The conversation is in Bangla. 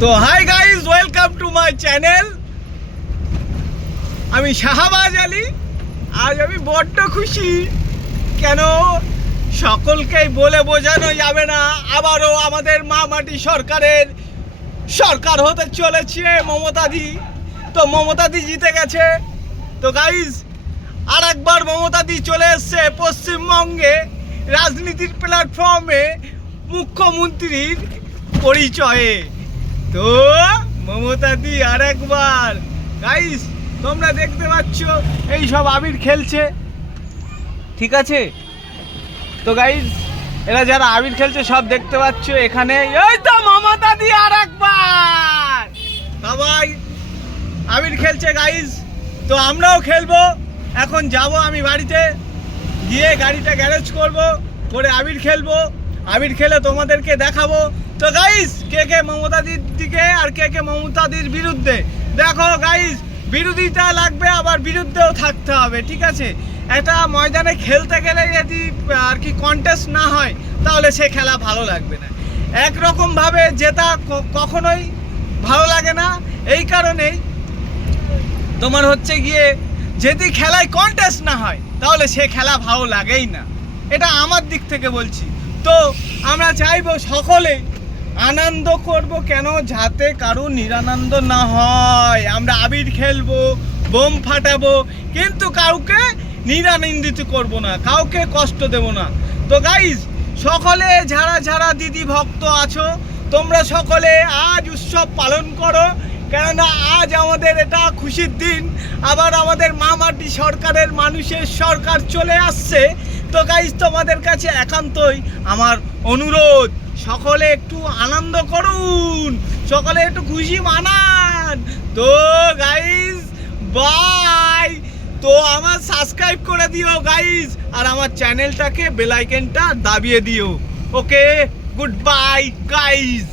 তো hi guys, welcome to my channel. আমি শাহবাজ আলী। আজ আমি বড্ড খুশি। কেন? সকলকেই বলে বোঝানো যাবে না, আবারও আমাদের মা মাটি সরকারের সরকার হতে চলেছে মমতাদি। তো মমতাদি জিতে গেছে। তো গাইজ, আর একবার মমতাদি চলে এসছে পশ্চিমবঙ্গে রাজনীতির প্ল্যাটফর্মে মুখ্যমন্ত্রীর পরিচয়ে। তো মমতাদি আর একবার। গাইস, তোমরা দেখতে পাচ্ছ এই সব আবির খেলছে, ঠিক আছে? তো গাইস, এরা যারা আবির খেলছে সব দেখতে পাচ্ছ এখানে। এই তো মমতাদি আর একবার সবাই আবির খেলছে গাইস। তো আমরাও খেলবো। এখন যাব আমি বাড়িতে, গিয়ে গাড়িটা গ্যারেজ করব, করে আবির খেলবো। আবির খেলে তোমাদেরকে দেখাবো। তো গাইস, কে কে মমতাদির দিকে আর কে কে মমতাদির বিরুদ্ধে, দেখো গাইস, বিরোধিতা লাগবে, আবার বিরুদ্ধেও থাকতে হবে, ঠিক আছে? একটা ময়দানে খেলতে গেলে যদি আর কি কন্টেস্ট না হয়, তাহলে সে খেলা ভালো লাগবে না। একরকমভাবে জেতা কখনোই ভালো লাগে না। এই কারণেই তোমার হচ্ছে গিয়ে, যদি খেলায় কন্টেস্ট না হয় তাহলে সে খেলা ভালো লাগেই না। এটা আমার দিক থেকে বলছি। তো আমরা চাইবো সকলে আনন্দ করব, কেন? যাতে কারো নিরানন্দ না হয়। আমরা আবির খেলবো, বোম ফাটাবো, কিন্তু কাউকে নিরানন্দিত করব না, কাউকে কষ্ট দেব না। তো গাইজ, সকলে যারা যারা দিদি ভক্ত আছো, তোমরা সকলে আজ উৎসব পালন করো, কেননা আজ আমাদের এটা খুশির দিন। আবার আমাদের মা মাটি সরকারের মানুষের সরকার চলে আসছে। তো গাইজ, তোমাদের কাছে একান্তই আমার অনুরোধ, সকলে একটু আনন্দ করুন, সকলে একটু খুশি মানান। তো গাইজ, বাই। তো আমার সাবস্ক্রাইব করে দিও গাইজ, আর আমার চ্যানেলটাকে বেল আইকনটা দাবিয়ে দিও। ওকে, গুড বাই গাইজ।